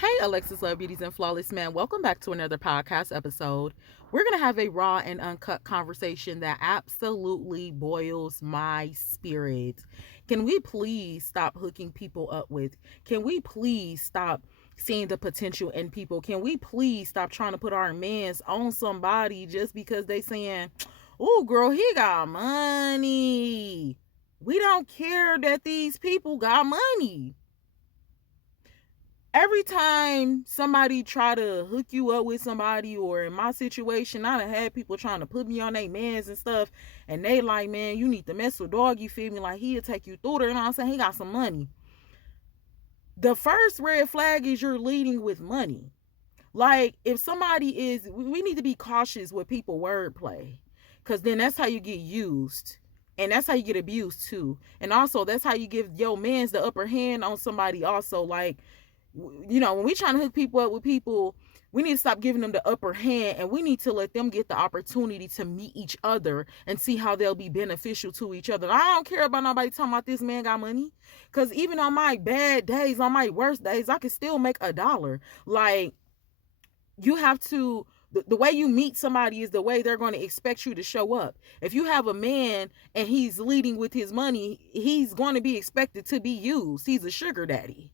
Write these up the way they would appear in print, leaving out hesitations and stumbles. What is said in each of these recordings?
Hey, Alexis Love Beauties and Flawless Man. Welcome back to another podcast episode. We're going to have a raw and uncut conversation that absolutely boils my spirit. Can we please stop hooking people up with? Can we please stop seeing the potential in people? Can we please stop trying to put our mans on somebody just because they saying, "Oh, girl, he got money." We don't care that these people got money. Every time somebody try to hook you up with somebody, or in my situation, I done had people trying to put me on their mans and stuff, and they like, man, you need to mess with dog, you feel me? Like, he'll take you through there, you know what I'm saying? He got some money. The first red flag is you're leading with money. Like, if somebody is, we need to be cautious with people wordplay, because then that's how you get used. And that's how you get abused too. And also, that's how you give your mans the upper hand on somebody also. Like, when we trying to hook people up with people, we need to stop giving them the upper hand, and we need to let them get the opportunity to meet each other and see how they'll be beneficial to each other. I don't care about nobody talking about this man got money, because even on my bad days, on my worst days, I can still make $1. Like, you have to, the way you meet somebody is the way they're going to expect you to show up. If you have a man and he's leading with his money, he's going to be expected to be used. He's a sugar daddy.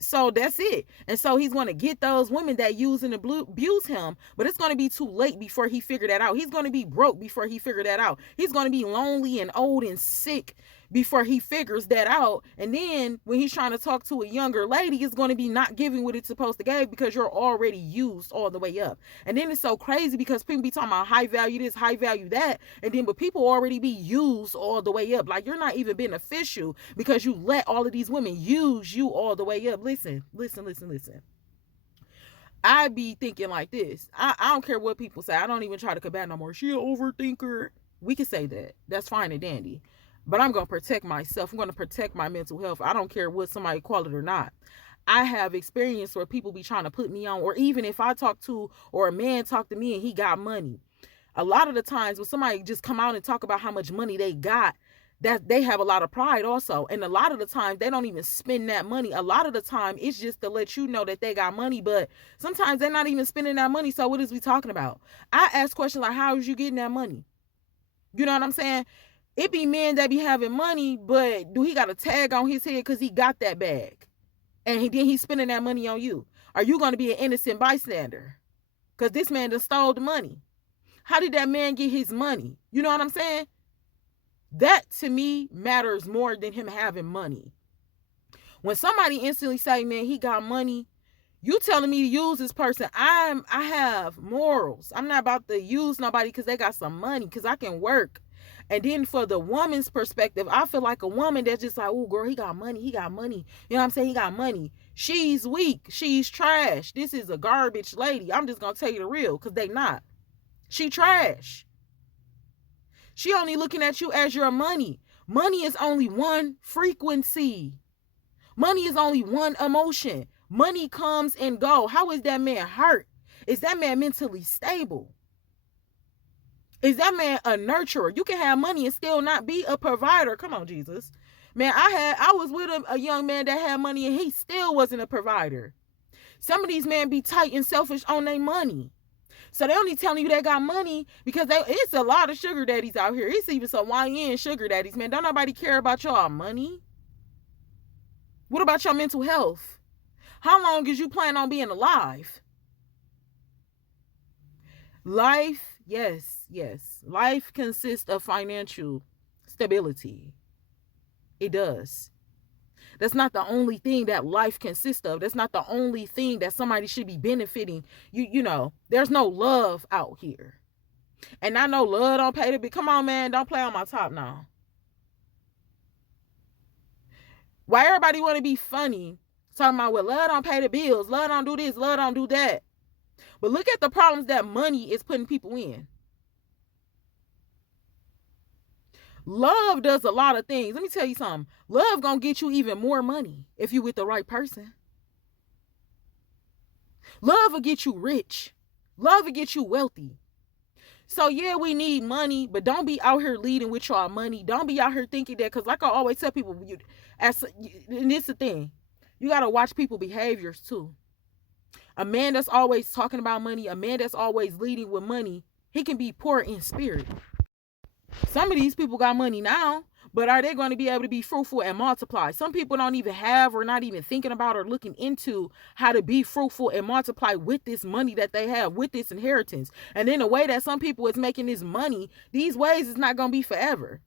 So that's it. And so he's going to get those women that use and abuse him, but it's going to be too late before he figured that out. He's going to be broke before he figured that out. He's going to be lonely and old and sick before he figures that out. And then when he's trying to talk to a younger lady, it's going to be not giving what it's supposed to give, because you're already used all the way up. And then it's so crazy because people be talking about high value this, high value that, and then but people already be used all the way up. Like, you're not even beneficial because you let all of these women use you all the way up. Listen. I be thinking like this. I don't care what people say. I don't even try to combat no more. She an overthinker. We can say that. That's fine and dandy. But I'm going to protect myself. I'm going to protect my mental health. I don't care what somebody call it or not. I have experience where people be trying to put me on, or even if I talk to, or a man talk to me and he got money. A lot of the times when somebody just come out and talk about how much money they got, that they have a lot of pride also. And a lot of the time they don't even spend that money. A lot of the time it's just to let you know that they got money, but sometimes they're not even spending that money. So what is we talking about? I ask questions like, how is you getting that money? You know what I'm saying? It be men that be having money, but do he got a tag on his head because he got that bag? And then he's spending that money on you. Are you going to be an innocent bystander? Because this man just stole the money. How did that man get his money? You know what I'm saying? That to me matters more than him having money. When somebody instantly say, man, he got money, you telling me to use this person. I have morals. I'm not about to use nobody because they got some money, because I can work. And then for the woman's perspective, I feel like a woman that's just like, oh, girl, he got money. You know what I'm saying? He got money. She's weak. She's trash. This is a garbage lady. I'm just going to tell you the real, because they not. She trash. She only looking at you as your money. Money is only one frequency. Money is only one emotion. Money comes and go. How is that man hurt? Is that man mentally stable? Is that man a nurturer? You can have money and still not be a provider. Come on, Jesus. Man, I was with a young man that had money and he still wasn't a provider. Some of these men be tight and selfish on their money. So they only telling you they got money because it's a lot of sugar daddies out here. It's even some YN sugar daddies, man. Don't nobody care about y'all money. What about your mental health? How long is you plan on being alive? Life, yes. Life consists of financial stability. It does. That's not the only thing that life consists of. That's not the only thing that somebody should be benefiting. You know, there's no love out here. And I know love don't pay the bill. Come on, man. Don't play on my top now. Why everybody want to be funny? Talking about, well, love don't pay the bills. Love don't do this. Love don't do that. But look at the problems that money is putting people in. Love does a lot of things. Let me tell you something. Love gonna get you even more money if you with the right person. Love will get you rich. Love will get you wealthy. So yeah, we need money, but don't be out here leading with your money. Don't be out here thinking that, because like I always tell people, and it's the thing, you gotta watch people behaviors too. A man that's always talking about money, a man that's always leading with money, he can be poor in spirit. Some of these people got money now, but are they going to be able to be fruitful and multiply? Some people don't even have or not even thinking about or looking into how to be fruitful and multiply with this money that they have, with this inheritance. And then the way that some people is making this money, these ways is not going to be forever.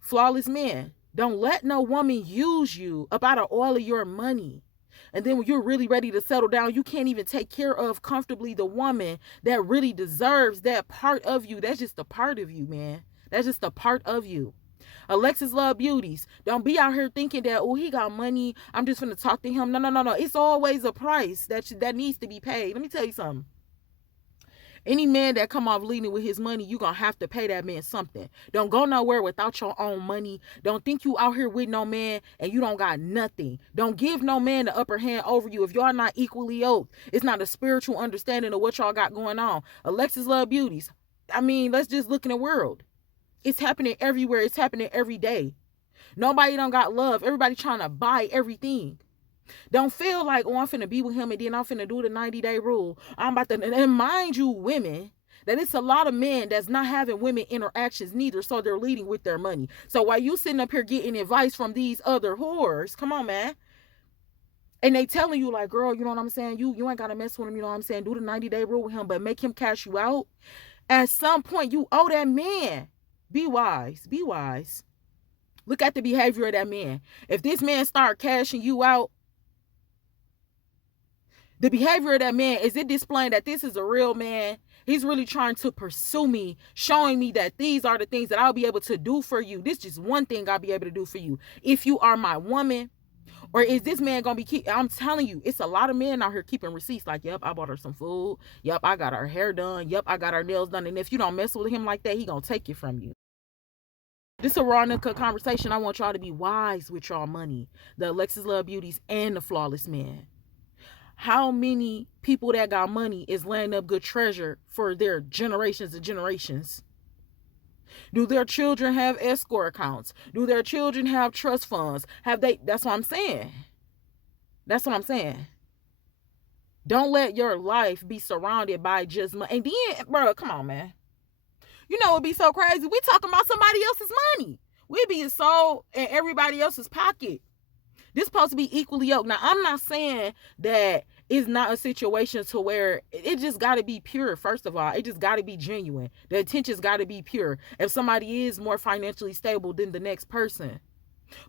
Flawless men, don't let no woman use you up out of all of your money. And then when you're really ready to settle down, you can't even take care of comfortably the woman that really deserves that part of you. That's just a part of you, man. That's just a part of you. Alexis Love Beauties, don't be out here thinking that, oh, he got money, I'm just going to talk to him. No. It's always a price that needs to be paid. Let me tell you something. Any man that come off leading with his money, you gonna have to pay that man something. Don't go nowhere without your own money. Don't think you out here with no man and you don't got nothing. Don't give no man the upper hand over you. If y'all not equally yoked, it's not a spiritual understanding of what y'all got going on. Alexis Love Beauties, I mean, let's just look in the world. It's happening everywhere. It's happening every day. Nobody don't got love. Everybody trying to buy everything. Don't feel like, oh, I'm finna be with him and then I'm finna do the 90-day rule. I'm about to, and mind you, women, that it's a lot of men that's not having women interactions neither, so they're leading with their money. So while you sitting up here getting advice from these other whores, come on, man, and they telling you like, girl, you know what I'm saying? You ain't gotta mess with him, you know what I'm saying? Do the 90-day rule with him, but make him cash you out. At some point, you owe that man. Be wise. Be wise. Look at the behavior of that man. If this man start cashing you out, the behavior of that man, is it displaying that this is a real man? He's really trying to pursue me, showing me that these are the things that I'll be able to do for you. This is just one thing I'll be able to do for you if you are my woman. Or is this man going to be I'm telling you, it's a lot of men out here keeping receipts like, yep, I bought her some food. Yep, I got her hair done. Yep, I got her nails done. And if you don't mess with him like that, he going to take it from you. This is a raw nigga conversation. I want y'all to be wise with y'all money. The Alexis Love Beauties and the Flawless Man. How many people that got money is laying up good treasure for their generations and generations? Do their children have escort accounts? Do their children have trust funds? That's what I'm saying. That's what I'm saying. Don't let your life be surrounded by just money. And then, bro, come on, man. You know, it'd be so crazy. We talking about somebody else's money. We being sold in everybody else's pocket. This is supposed to be equally yoked. Now, I'm not saying that it's not a situation to where it just got to be pure. First of all, it just got to be genuine. The intention's got to be pure. If somebody is more financially stable than the next person.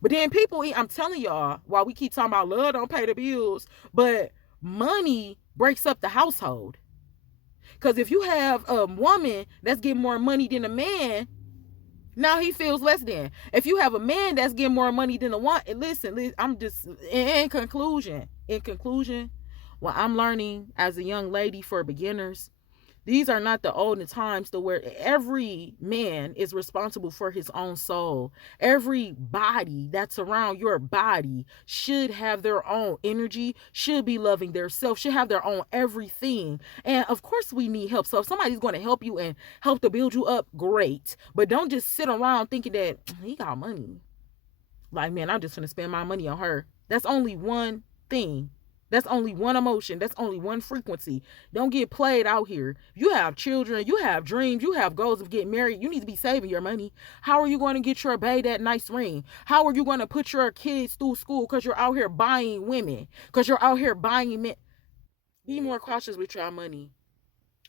But then people, I'm telling y'all, while we keep talking about love don't pay the bills, but money breaks up the household. Because if you have a woman that's getting more money than a man, now he feels less than. If you have a man that's getting more money than a woman, listen, I'm just, in conclusion, what I'm learning as a young lady for beginners, these are not the olden times to where every man is responsible for his own soul. Every body that's around your body should have their own energy, should be loving their self, should have their own everything. And of course we need help. So if somebody's going to help you and help to build you up, great. But don't just sit around thinking that he got money. Like, man, I'm just going to spend my money on her. That's only one thing. That's only one emotion. That's only one frequency. Don't get played out here. You have children. You have dreams. You have goals of getting married. You need to be saving your money. How are you going to get your bae that nice ring? How are you going to put your kids through school because you're out here buying women? Because you're out here buying men? Be more cautious with your money.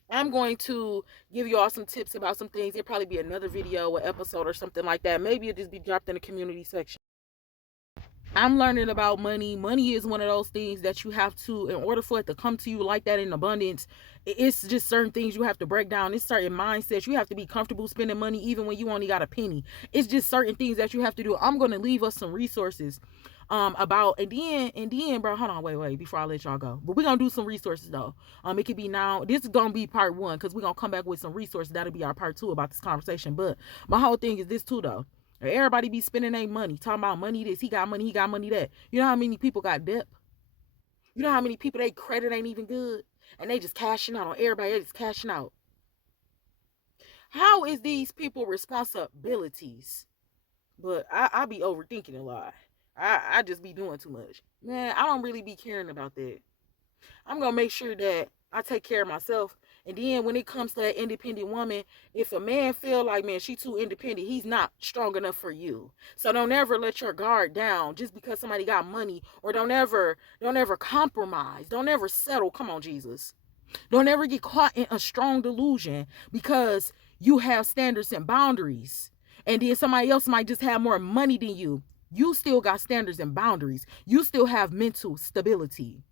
I'm going to give you all some tips about some things. It'll probably be another video or episode or something like that. Maybe it'll just be dropped in the community section. I'm learning about money. Money is one of those things that you have to, in order for it to come to you like that in abundance, it's just certain things you have to break down. It's certain mindsets. You have to be comfortable spending money even when you only got a penny. It's just certain things that you have to do. I'm going to leave us some resources about, and then, bro, hold on, wait, before I let y'all go. But we're going to do some resources, though. It could be now. This is going to be part 1 because we're going to come back with some resources. That'll be our part 2 about this conversation. But my whole thing is this, too, though. Everybody be spending their money, talking about money this, he got money that. You know how many people got debt? You know how many people they credit ain't even good? And they just cashing out on everybody, they just cashing out. How is these people responsibilities? But I be overthinking a lot. I just be doing too much. Man, I don't really be caring about that. I'm gonna make sure that I take care of myself. And then when it comes to that independent woman, if a man feel like, man, she too independent, he's not strong enough for you. So don't ever let your guard down just because somebody got money, or don't ever compromise. Don't ever settle. Come on, Jesus. Don't ever get caught in a strong delusion because you have standards and boundaries. And then somebody else might just have more money than you. You still got standards and boundaries. You still have mental stability.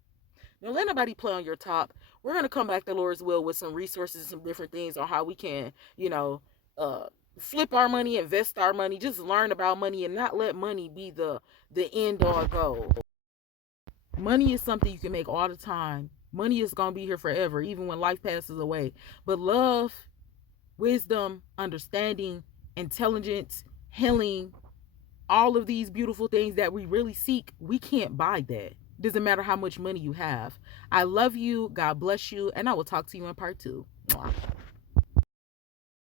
Don't let nobody play on your top. We're going to come back to Lord's will with some resources and some different things on how we can, uh, flip our money, invest our money, just learn about money and not let money be the end all goal. Money is something you can make all the time. Money is going to be here forever, even when life passes away. But love, wisdom, understanding, intelligence, healing, all of these beautiful things that we really seek, we can't buy that. Doesn't matter how much money you have. I love you. God bless you. And I will talk to you in part 2. Mwah.